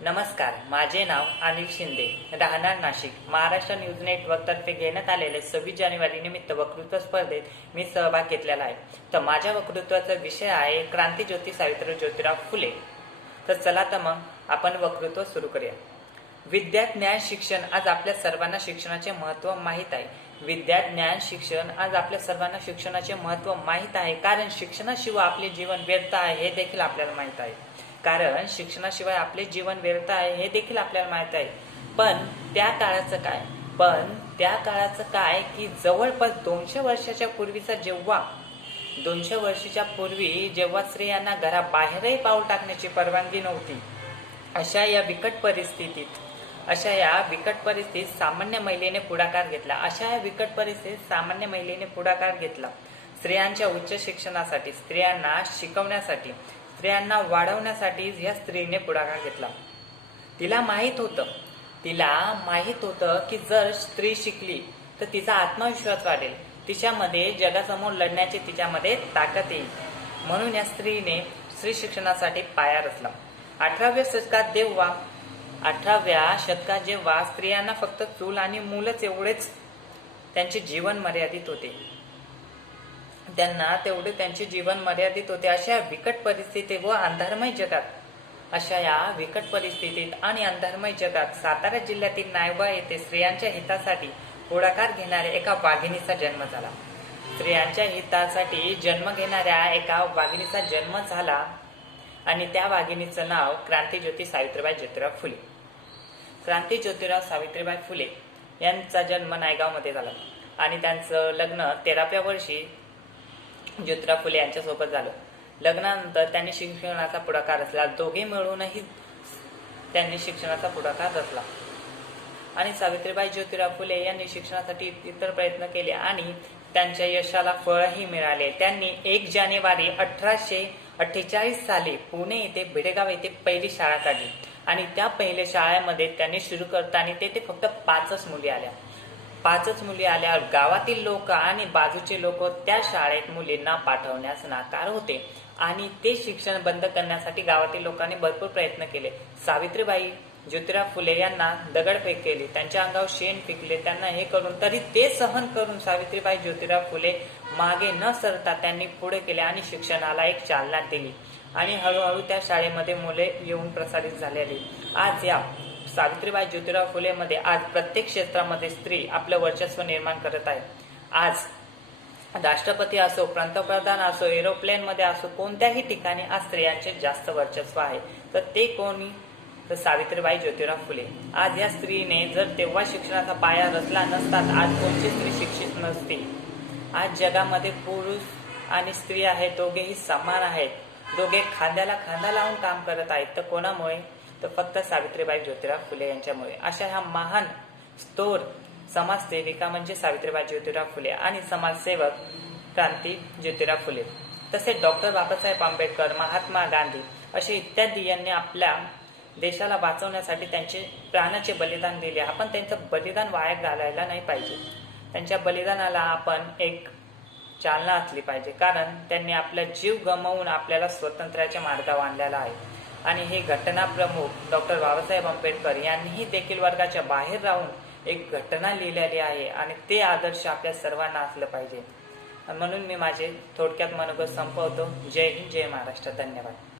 नमस्कार माझे नाव अनिल शिंदे. राहणार नाशिक. महाराष्ट्र न्यूज नेटवर्क तर्फे घेण्यात आलेले सव्वीस जानेवारी निमित्त वक्तृत्व स्पर्धेत मी सहभाग घेतलेला आहे. तर माझ्या वक्तृत्वाचा विषय आहे क्रांतीज्योती सावित्री ज्योतिराव फुले. तर चला तर मग आपण वक्तृत्व सुरू करूया. विद्या ज्ञान शिक्षण आज आपल्या सर्वांना शिक्षणाचे महत्त्व माहीत आहे. विद्या ज्ञान शिक्षण आज आपल्या सर्वांना शिक्षणाचे महत्त्व माहीत आहे. कारण शिक्षणाशिवाय आपले जीवन व्यर्थ आहे हे देखील आपल्याला माहीत आहे. कारण शिक्षणाशिवाय आपले जीवन व्यर्थ आहे हे देखील आपल्याला माहीत आहे. पण त्या काळाचं काय? पण त्या काळाचं काय की जवळपास दोनशे वर्षाच्या पूर्वीचा जेव्हा दोनशे वर्षाच्या पूर्वी जेव्हा स्त्रियांना घराबाहेरही पाऊल टाकण्याची परवानगी नव्हती अशा या बिकट परिस्थितीत अशा या बिकट परिस्थितीत सामान्य महिलेने पुढाकार घेतला. अशा या बिकट परिस्थितीत सामान्य महिलेने पुढाकार घेतला. स्त्रियांच्या उच्च शिक्षणासाठी स्त्रियांना शिकवण्यासाठी स्त्रियांना वाढवण्यासाठी या स्त्रीने पुढाकार घेतला. तिला माहीत होतं तिला माहीत होतं की जर स्त्री शिकली तर तिचा आत्मविश्वास वाढेल. तिच्यामध्ये जगासमोर लढण्याची तिच्यामध्ये ताकद येईल. म्हणून या स्त्रीने स्त्री शिक्षणासाठी पाया रचला. अठराव्या शतकात देववा अठराव्या शतकात जेव्हा स्त्रियांना फक्त चूल आणि मूलच एवढेच त्यांचे जीवन मर्यादित होते. त्यांना तेवढे त्यांचे जीवन मर्यादित होते. अशा विकट परिस्थितीत व अंधारमय जगात. अशा या विकट परिस्थितीत आणि अंधारमय जगात सातारा जिल्ह्यातील नायबा येथे स्त्रियांच्या हितासाठी पुढाकार घेणाऱ्या एका वाघिणीचा जन्म झाला. स्त्रियांच्या हितासाठी जन्म घेणाऱ्या एका वाघिणीचा जन्म झाला आणि त्या वाघिणीचं नाव क्रांतीज्योती सावित्रीबाई ज्योतिराव फुले. क्रांती ज्योतिराव सावित्रीबाई फुले यांचा जन्म नायगावमध्ये झाला आणि त्यांचं लग्न तेराव्या वर्षी ज्योतिराव फुले यांच्यासोबत झालं. लग्नानंतर त्यांनी शिक्षणाचा पुढाकार असला दोघे मिळूनही त्यांनी शिक्षणाचा पुढाकार रचला. आणि सावित्रीबाई ज्योतिराव फुले यांनी शिक्षणासाठी इतर प्रयत्न केले आणि त्यांच्या यशाला फळही मिळाले. त्यांनी एक जानेवारी अठराशे अठ्ठेचाळीस साली पुणे येथे भिडेगाव येथे पहिली शाळा काढली. आणि त्या पहिल्या शाळेमध्ये त्यांनी सुरू करताना तेथे फक्त पाचच मुली आल्या. पाचच मुली आल्यावर गावातील लोक आणि बाजूचे लोक त्या शाळेत मुलींना पाठवण्यास नाकार होते. आणि ते शिक्षण बंद करण्यासाठी गावातील लोकांनी भरपूर प्रयत्न केले. सावित्रीबाई ज्योतिराव फुले यांना दगडफेक केली. त्यांच्या अंगावर शेण पिकले. त्यांना हे करून तरी ते सहन करून सावित्रीबाई ज्योतिराव फुले मागे न सरता त्यांनी पुढे केले आणि शिक्षणाला एक चालना दिली. आणि हळूहळू त्या शाळेमध्ये मुले येऊन प्रसारित झालेली. आज या सावित्रीबाई ज्योतिराव फुलेमध्ये आज प्रत्येक क्षेत्रामध्ये स्त्री आपलं वर्चस्व निर्माण करत आहे. आज राष्ट्रपती असो पंतप्रधान असो एरोप्लेनमध्ये असो कोणत्याही ठिकाणी आज स्त्रियांचे जास्त वर्चस्व आहे. तर ते कोणी? तर सावित्रीबाई ज्योतिराव फुले. आज या स्त्रीने जर तेव्हा शिक्षणाचा पाया रचला नसतात आज कोणती स्त्री शिक्षित नसती? आज जगामध्ये पुरुष आणि स्त्री आहेत दोघेही समान आहेत. दोघे खांद्याला खांदा लावून काम करत आहेत. तर कोणामुळे? तर फक्त सावित्रीबाई ज्योतिराव फुले यांच्यामुळे. अशा ह्या महान स्तोर समाजसेविका म्हणजे सावित्रीबाई ज्योतिराव फुले आणि समाजसेवक क्रांती ज्योतिराव फुले. तसेच डॉक्टर बाबासाहेब आंबेडकर महात्मा गांधी असे इत्यादी यांनी आपल्या देशाला वाचवण्यासाठी त्यांचे प्राणाचे बलिदान दिले. आपण त्यांचं बलिदान वाया घालायला नाही पाहिजे. त्यांच्या बलिदानाला आपण एक चालना असली पाहिजे. कारण त्यांनी आपला जीव गमावून आपल्याला स्वातंत्र्याच्या मार्गावर आणलेला आहे. आणि हे घटना प्रमुख डॉक्टर बाबासाहेब आंबेडकर यांनीही देखील वर्गाच्या बाहेर राहून एक घटना लिहिलेली आहे आणि ते आदर्श आपल्या सर्वांना असलं पाहिजे. म्हणून मी माझे थोडक्यात मनोगत संपवतो. जय हिंद जय महाराष्ट्र. धन्यवाद.